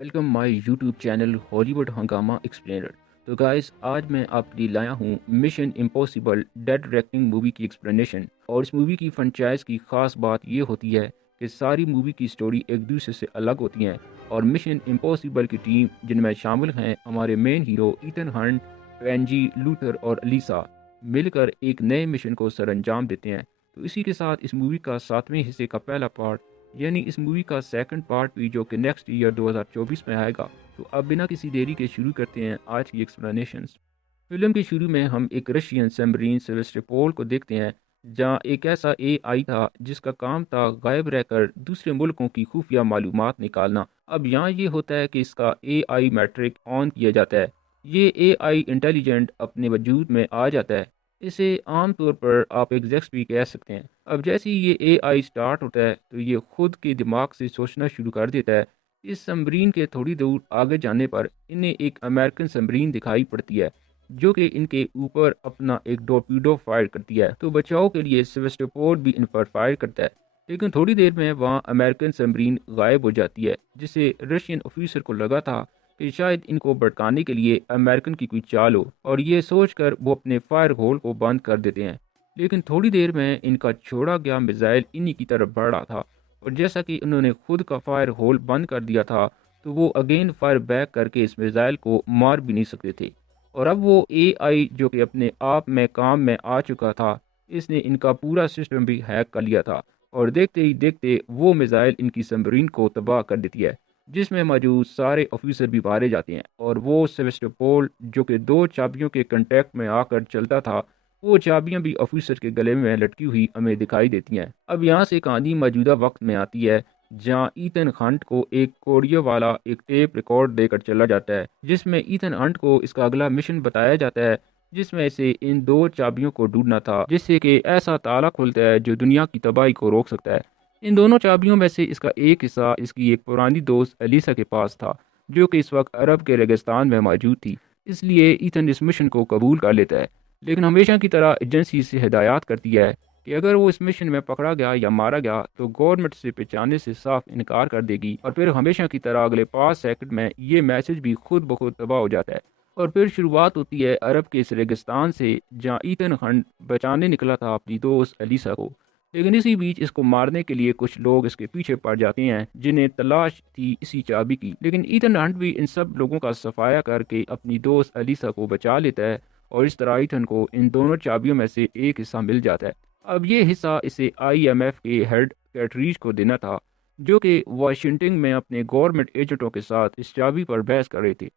Welcome my YouTube channel Hollywood हंगामा explainer. तो guys, आज मैं आपके लिए लाया हूँ mission impossible dead reckoning movie की एक्सप्लेनेशन। और इस मूवी की फ्रेंचाइज की खास बात ये होती है कि सारी मूवी की स्टोरी एक दूसरे से अलग होती हैं। और मिशन इम्पॉसिबल की टीम जिनमें शामिल हैं हमारे main hero Ethan Hunt, pansy, Luther और अलीसा, मिलकर एक नए मिशन को सरअंजाम देते हैं। तो इसी के साथ इस मूवी का 7वें हिस्से का पहला पार्ट, यानी इस मूवी का सेकंड पार्ट भी, जो कि नेक्स्ट ईयर 2024 में आएगा। तो अब बिना किसी देरी के शुरू करते हैं आज की एक्सप्लेनेशंस। फिल्म के शुरू में हम एक रशियन सबमरीन सेवेस्टोपोल को देखते हैं, जहां एक ऐसा एआई था जिसका काम था गायब रहकर दूसरे मुल्कों की खुफिया मालूमात निकालना। अब यहाँ ये होता है कि इसका एआई मैट्रिक ऑन किया जाता है। ये एआई इंटेलिजेंट अपने वजूद में आ जाता है। इसे आम तौर पर आप एग्जैक्ट भी कह सकते हैं। अब जैसे ही ये एआई स्टार्ट होता है तो ये खुद के दिमाग से सोचना शुरू कर देता है। इस सबमरीन के थोड़ी दूर आगे जाने पर इन्हें एक अमेरिकन सबमरीन दिखाई पड़ती है, जो कि इनके ऊपर अपना एक टॉर्पीडो फायर करती है। तो बचाव के लिए सेवेस्टोपोल भी इन पर फायर करता है, लेकिन थोड़ी देर में वहाँ अमेरिकन सबमरीन गायब हो जाती है, जिससे रशियन ऑफिसर को लगा था कि शायद इनको भड़काने के लिए अमेरिकन की कोई चाल हो, और ये सोचकर वो अपने फायर होल को बंद कर देते हैं। लेकिन थोड़ी देर में इनका छोड़ा गया मिसाइल इन्हीं की तरफ बढ़ रहा था, और जैसा कि उन्होंने खुद का फायर होल बंद कर दिया था, तो वो अगेन फायर बैक करके इस मिसाइल को मार भी नहीं सकते थे। और अब वो एआई, जो कि अपने आप में काम में आ चुका था, इसने इनका पूरा सिस्टम भी हैक कर लिया था। और देखते ही देखते वो मिसाइल इनकी सबमरीन को तबाह कर देती है, जिसमें मौजूद सारे ऑफिसर भी मारे जाते हैं। और वो सेवेस्टोपोल, जो कि दो चाबियों के कांटेक्ट में आकर चलता था, वो चाबियां भी ऑफिसर के गले में लटकी हुई हमें दिखाई देती हैं। अब यहाँ से कहानी मौजूदा वक्त में आती है, जहाँ ईथन हंट को एक कोडियो वाला एक टेप रिकॉर्ड देकर चला जाता है, जिसमें ईथन हंट को इसका अगला मिशन बताया जाता है, जिसमें से इन दो चाबियों को ढूंढना था, जिससे कि ऐसा ताला खुलता है जो दुनिया की तबाही को रोक सकता है। इन दोनों चाबियों में से इसका एक हिस्सा इसकी एक पुरानी दोस्त एलिसा के पास था, जो कि इस वक्त अरब के रेगिस्तान में मौजूद थी। इसलिए ईथन इस मिशन को कबूल कर लेता है, लेकिन हमेशा की तरह एजेंसी से हिदायत करती है कि अगर वो इस मिशन में पकड़ा गया या मारा गया तो गवर्नमेंट से पहचानने से साफ इनकार कर देगी। और फिर हमेशा की तरह अगले 5 सेकंड में ये मैसेज भी खुद ब खुद तबाह हो जाता है। और फिर शुरुआत होती है अरब के इस रेगिस्तान से, जहाँ ईथन हंट बचाने निकला था अपनी दोस्त एलिसा को। लेकिन इसी बीच इसको मारने के लिए कुछ लोग इसके पीछे पड़ जाते हैं, जिन्हें तलाश थी इसी चाबी की। लेकिन ईथन हंट भी इन सब लोगों का सफाया करके अपनी दोस्त एलिसा को बचा लेता है, और इस तरह ईथन को इन दोनों चाबियों में से एक हिस्सा मिल जाता है। अब ये हिस्सा इसे आईएमएफ के हेड कैटरीज को देना था, जो कि वाशिंगटन में अपने गवर्नमेंट एजेंटों के साथ इस चाबी पर बहस कर रहे थे।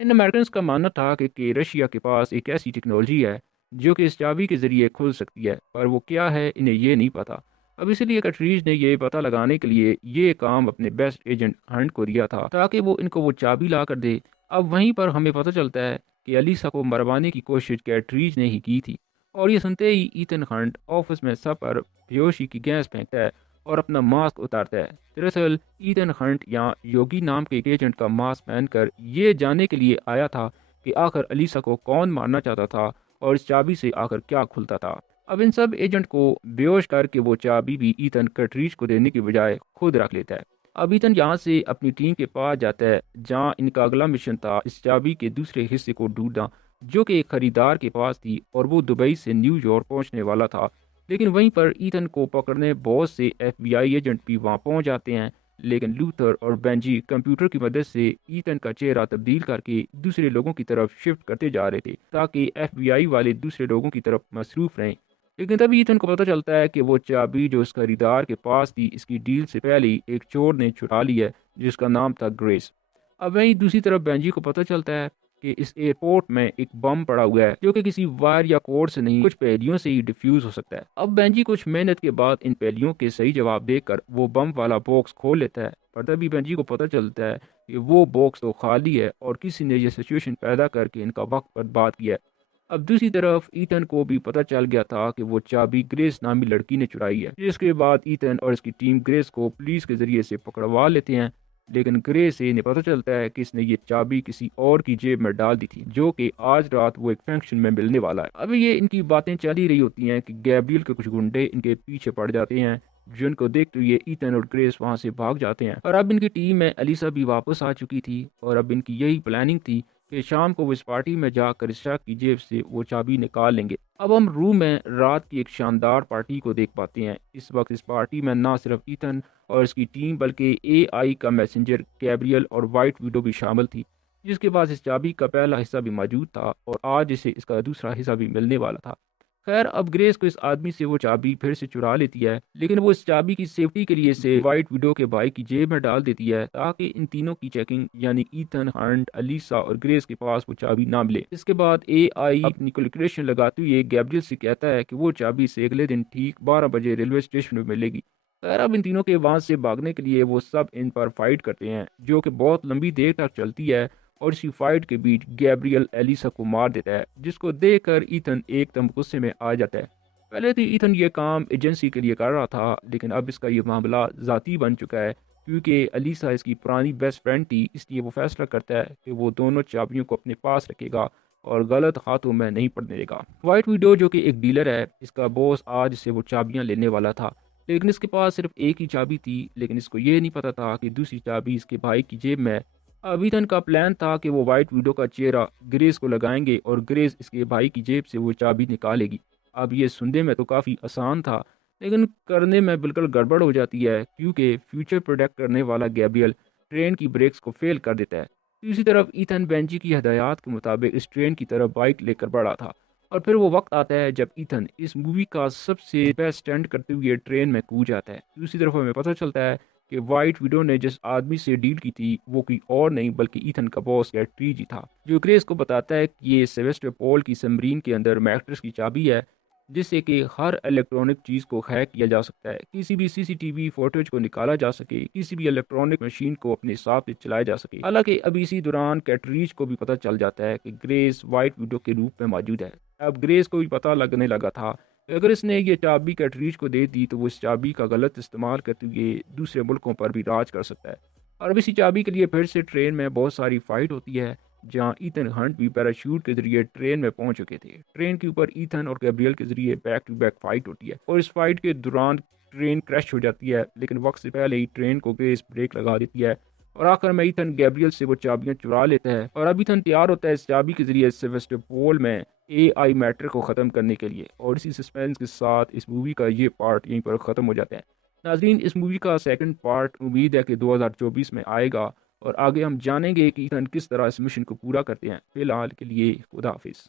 इन अमेरिकन का मानना था कि रशिया के पास एक ऐसी टेक्नोलॉजी है जो कि इस चाबी के ज़रिए खुल सकती है, पर वो क्या है इन्हें ये नहीं पता। अब इसलिए कैटरीज ने ये पता लगाने के लिए ये काम अपने बेस्ट एजेंट हंट को दिया था, ताकि वो इनको वो चाबी ला कर दे। अब वहीं पर हमें पता चलता है कि अलीसा को मरवाने की कोशिश कैटरीज ने ही की थी। और ये सुनते ही ईथन हंट ऑफिस में सब पर बेहोशी की गैस फेंकता है और अपना मास्क उतारता है। दरअसल ईथन हंट यहाँ योगी नाम के एक एजेंट का मास्क पहनकर ये जानने के लिए आया था कि आखिर अलीसा को कौन मारना चाहता था और इस चाबी से आखिर क्या खुलता था। अब इन सब एजेंट को बेहोश करके वो चाबी भी ईथन कैटरीज को देने की बजाय खुद रख लेता है। अब ईथन यहाँ से अपनी टीम के पास जाता है, जहाँ इनका अगला मिशन था इस चाबी के दूसरे हिस्से को ढूंढना, जो कि एक खरीदार के पास थी, और वो दुबई से न्यूयॉर्क पहुंचने वाला था। लेकिन वहीं पर ईथन को पकड़ने बहुत से एफबीआई एजेंट भी वहां पहुंच जाते हैं। लेकिन लूथर और बेंजी कंप्यूटर की मदद से ईथन का चेहरा तब्दील करके दूसरे लोगों की तरफ शिफ्ट करते जा रहे थे, ताकि एफबीआई वाले दूसरे लोगों की तरफ मसरूफ रहें। लेकिन तभी ईथन को पता चलता है कि वो चाबी जो इस खरीदार के पास थी, इसकी डील से पहले ही एक चोर ने छुड़ा ली है, जिसका नाम था ग्रेस। अब वहीं दूसरी तरफ बेंजी को पता चलता है कि इस एयरपोर्ट में एक बम पड़ा हुआ है, जो कि किसी वायर या कोड से नहीं, कुछ पहेलियों से ही डिफ्यूज हो सकता है। अब बेंजी कुछ मेहनत के बाद इन पहेलियों के सही जवाब देकर वो बम वाला बॉक्स खोल लेता है, पर तभी बेंजी को पता चलता है कि वो बॉक्स तो खाली है और किसी ने यह सिचुएशन पैदा करके इनका वक्त बर्बाद किया है। अब दूसरी तरफ ईथन को भी पता चल गया था कि वो चाबी ग्रेस नामी लड़की ने चुराई है, जिसके बाद ईथन और इसकी टीम ग्रेस को पुलिस के जरिए से पकड़वा लेते हैं। लेकिन ग्रे से इन्हें पता चलता है कि इसने ये चाबी किसी और की जेब में डाल दी थी, जो कि आज रात वो एक फंक्शन में मिलने वाला है। अभी ये इनकी बातें चल ही रही होती हैं कि गैब्रियल के कुछ गुंडे इनके पीछे पड़ जाते हैं, जिनको देखते हुए ईथन और ग्रेस वहां से भाग जाते हैं। और अब इनकी टीम में एलिसा भी वापस आ चुकी थी और अब इनकी यही प्लानिंग थी कि शाम को वो इस पार्टी में जाकर शक की जेब से वो चाबी निकाल लेंगे। अब हम रूम में रात की एक शानदार पार्टी को देख पाते हैं। इस वक्त इस पार्टी में ना सिर्फ ईथन और इसकी टीम बल्कि एआई का मैसेंजर गैब्रियल और वाइट विडो भी शामिल थी, जिसके पास इस चाबी का पहला हिस्सा भी मौजूद था और आज इसे इसका दूसरा हिस्सा भी मिलने वाला था। खैर अब ग्रेस को इस आदमी से वो चाबी फिर से चुरा लेती है, लेकिन वो इस चाबी की सेफ्टी के लिए इसे वाइट विडो के भाई की जेब में डाल देती है ताकि इन तीनों की चेकिंग यानी ईथन, हंट, अलीसा और ग्रेस के पास वो चाबी ना मिले। इसके बाद एआई अपनी कैलकुलेशन लगाते हुए गैब्रियल से कहता है कि वो चाबी से अगले दिन ठीक 12 बजे रेलवे स्टेशन में मिलेगी। खैर अब इन तीनों के वहां से भागने के लिए वो सब इन पर फाइट करते हैं, जो कि बहुत लंबी देर तक चलती है और इसी फाइट के बीच गैब्रियल एलिसा को मार देता है, जिसको देखकर ईथन एकदम गुस्से में आ जाता है। पहले तो ईथन ये काम एजेंसी के लिए कर रहा था, लेकिन अब इसका ये मामला ज़ाती बन चुका है क्योंकि एलिसा इसकी पुरानी बेस्ट फ्रेंड थी। इसलिए वो फैसला करता है कि वो दोनों चाबियों को अपने पास रखेगा और गलत हाथों में नहीं पड़ने देगा। वाइट विडो जो कि एक डीलर है, इसका बॉस आज से वो चाबियां लेने वाला था, लेकिन इसके पास सिर्फ एक ही चाबी थी। लेकिन इसको ये नहीं पता था कि दूसरी चाबी इसके भाई की जेब में है। अब ईथन का प्लान था कि वो वाइट विडो का चेहरा ग्रेस को लगाएंगे और ग्रेस इसके भाई की जेब से वो चाबी निकालेगी। अब ये सुनने में तो काफ़ी आसान था, लेकिन करने में बिल्कुल गड़बड़ हो जाती है क्योंकि फ्यूचर प्रोडेक्ट करने वाला गैब्रियल ट्रेन की ब्रेक्स को फेल कर देता है। दूसरी तरफ ईथन बेंजी की हदायत के मुताबिक इस ट्रेन की तरफ बाइक लेकर बढ़ा था और फिर वो वक्त आता है जब ईथन इस मूवी का सबसे बेस्ट स्टंट करते हुए ट्रेन में कूद जाता है। दूसरी तरफ हमें पता चलता है कि वाइट विडो ने जिस आदमी से डील की थी वो कोई और नहीं बल्कि ईथन का बॉस कैटरीज था, जो ग्रेस को बताता है कि ये सेवेस्टोपोल की सबमरीन के अंदर मैट्रिक्स की चाबी है, जिससे कि हर इलेक्ट्रॉनिक चीज़ को हैक किया जा सकता है, किसी भी सीसीटीवी फुटेज को निकाला जा सके, किसी भी इलेक्ट्रॉनिक मशीन को अपने हिसाब से चलाया जा सके। हालांकि अब इसी दौरान कैटरीज को भी पता चल जाता है कि ग्रेस वाइट विडो के रूप में मौजूद है। अब ग्रेस को भी पता लगने लगा था कि अगर इसने ये चाबी कैटरीज को दे दी तो वो इस चाबी का गलत इस्तेमाल करते हुए दूसरे मुल्कों पर भी राज कर सकता है। और अब इसी चाबी के लिए फिर से ट्रेन में बहुत सारी फाइट होती है, जहां ईथन हंट भी पैराशूट के जरिए ट्रेन में पहुंच चुके थे। ट्रेन के ऊपर ईथन और गैब्रियल के जरिए बैक टू बैक फाइट होती है और इस फाइट के दौरान ट्रेन क्रैश हो जाती है, लेकिन वक्त से पहले ही ट्रेन को ग्रेस ब्रेक लगा देती है और आखिर में ईथन गैब्रियल से वो चाबियां चुरा लेता है। और अब ईथन तैयार होता है इस चाबी के जरिए सेवेस्टोपोल में एआई मैटर को ख़त्म करने के लिए। और इसी सस्पेंस के साथ इस मूवी का ये पार्ट यहीं पर ख़त्म हो जाता है। नाजरीन, इस मूवी का सेकंड पार्ट उम्मीद है कि 2024 में आएगा और आगे हम जानेंगे कि ईथन किस तरह इस मिशन को पूरा करते हैं। फिलहाल के लिए खुदा हाफिज़।